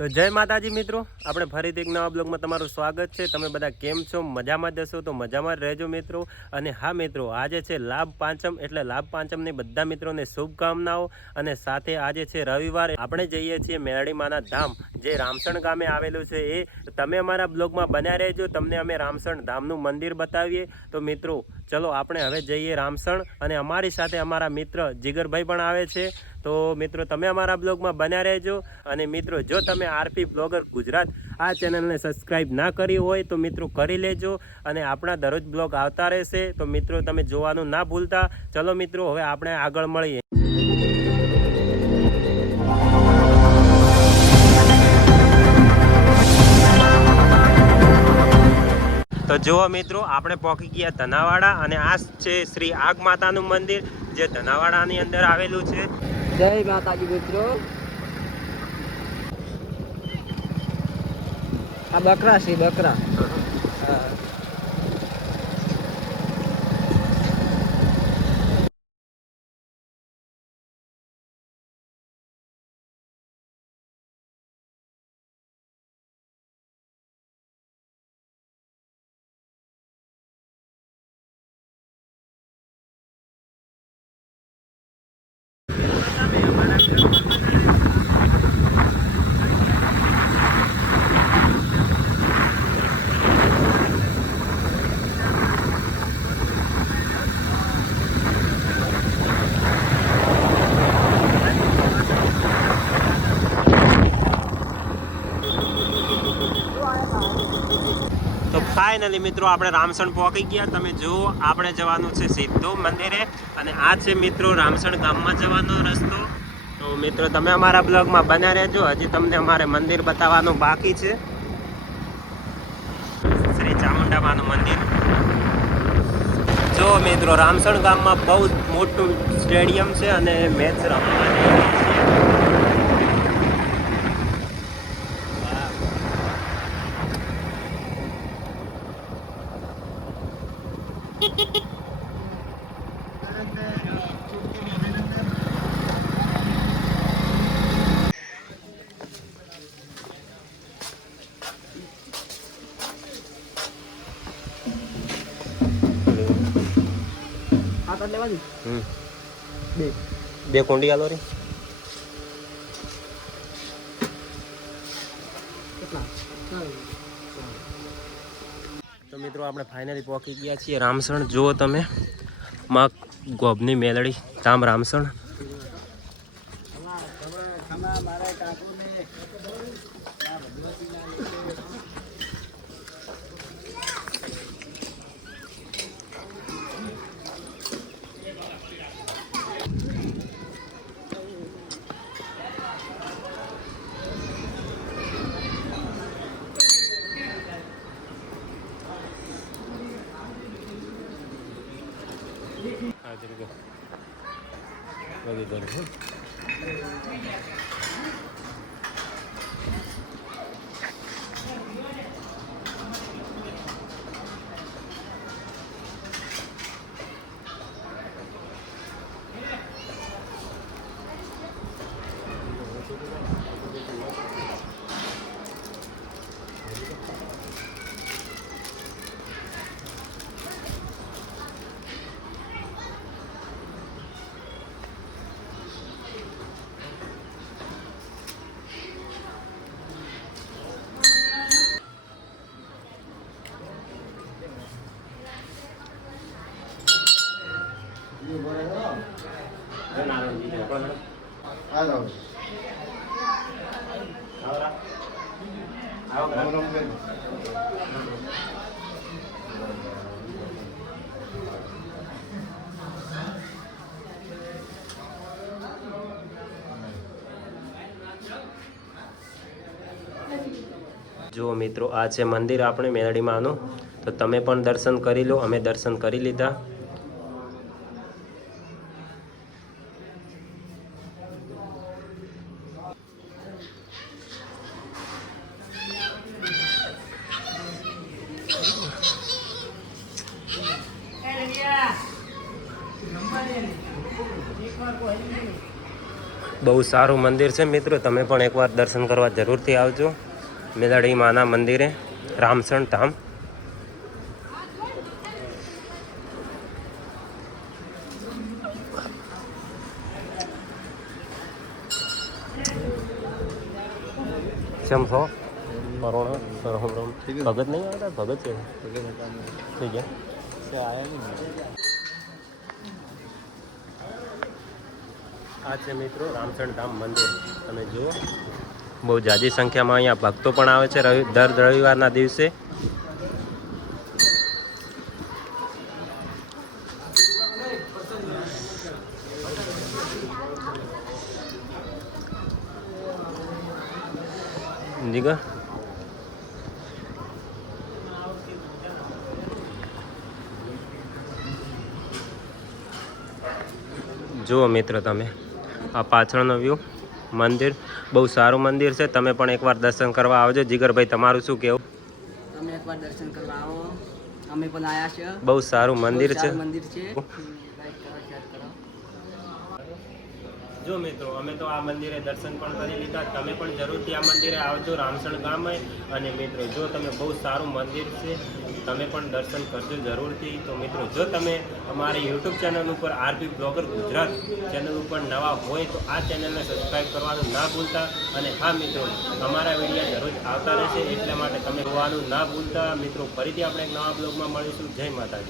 તો જય માતાજી મિત્રો, આપણે ફરીથી એક નવા બ્લોગમાં તમારું સ્વાગત છે. તમે બધા કેમ છો? મજામાં જશો તો મજામાં રહેજો મિત્રો. અને હા મિત્રો, આજે છે લાભ પાંચમ, એટલે લાભ પાંચમની બધા મિત્રોને શુભકામનાઓ. અને સાથે આજે છે રવિવારે, આપણે જઈએ છીએ મેરડી માના ધામ. જે રામસણ ગામે આવેલું છે એ તમે અમારા બ્લોગમાં બન્યા રહેજો. તમને અમે રામસણ ધામનું મંદિર બતાવીએ. તો મિત્રો, ચલો આપણે હવે જઈએ રામસણ અને અમારી સાથે અમારા મિત્ર જીગરભાઈ પણ આવે છે. તો મિત્રો, તમે અમારા બ્લોગમાં બન્યા રહેજો. અને મિત્રો, જો તમે આરપી બ્લોગર ગુજરાત આ ચેનલને સબસ્ક્રાઈબ ના કરી હોય તો મિત્રો કરી લેજો. અને આપણા દરરોજ બ્લોગ આવતા રહેશે. તો મિત્રો, તમે જોવાનું ના ભૂલતા. ચલો મિત્રો, હવે આપણે આગળ મળીએ. તો જુઓ મિત્રો આપણે પહોંચી ગયા ધનાવાડા અને આ છે શ્રી આગ માતાનું મંદિર જે ધનાવાડાની અંદર આવેલું છે. જય માતાજી મિત્રો. આ બકરા છે બકરા હા. તો ફાઇનલી મિત્રો, આપણે રામસણ પહોંચી ગયા. તમે જુઓ, આપણે જવાનું છે સીધો મંદિરે અને આ છે મિત્રો રામસણ ગામમાં જવાનો રસ્તો. તો મિત્રો, તમે અમારા બ્લોગમાં બન્યા રહેજો. હજી તમને અમારે મંદિર બતાવવાનું બાકી છે. શ્રી ચામુંડામાનું મંદિર. જો મિત્રો, રામસણ ગામમાં બહુ મોટું સ્ટેડિયમ છે અને મેચ રમવાની આ તો લેવાની બે. બે કુંડી આલો રે. તો મિત્રો આપણે ફાઇનલી પહોંચી ગયા છીએ રામસણ. જુઓ તમે માં ગોબની મેલડી. ધામ રામસણ. 여기 넓고 여기 넓고 જુઓ મિત્રો, આ છે મંદિર આપણે મેલડીમાંનું તો તમે પણ દર્શન કરી લો. અમે દર્શન કરી લીધા. બહુ સારું મંદિર છે મિત્રો. તમે પણ એકવાર દર્શન કરવા જરૂરથી આવજો. મેદાડી માના મંદિરે રામસણ ધામ. કેમ છો? રામ ભગત નહીં આવતા? ભગત છે. ઠીક છે આ છે મિત્રો રામસણ ધામ મંદિર. તમે જુઓ, બહુ જાજી સંખ્યામાં અહીંયા ભક્તો પણ આવે છે રવિ, દર રવિવારના દિવસે. જીગા જુઓ મિત્ર તમે. આ પાછળનો વ્યૂ મંદિર. બહુ સારું મંદિર છે. તમે પણ એકવાર દર્શન કરવા આવજો. જીગરભાઈ તમારું શું કહેવું? તમે એકવાર દર્શન કરવા આવો. અમે પણ આવ્યા છે બહુ સારું મંદિર છે. સારું મંદિર છે લાઈક કરો શેર કરો જો મિત્રો, અમે તો આ મંદિરે દર્શન પણ કરી લીધા. તમે પણ જરૂરથી આ મંદિરે આવજો, રામસણ ગામે. અને મિત્રો, જો તમે બહુ સારું મંદિર છે, તમે પણ દર્શન કરજો જરૂરથી. તો મિત્રો, જો તમે અમારી યુટ્યુબ ચેનલ ઉપર આરપી બ્લોગર ગુજરાત ચેનલ ઉપર નવા હોય, તો આ ચેનલને સબસ્ક્રાઈબ કરવાનું ના ભૂલતા. અને હા, મિત્રો, અમારા વીડિયો દરરોજ આવતા રહેશે. એટલા માટે તમે જોવાનું ના ભૂલતા. મિત્રો, ફરીથી આપણે એક નવા બ્લોગમાં મળીશું. જય માતાજી.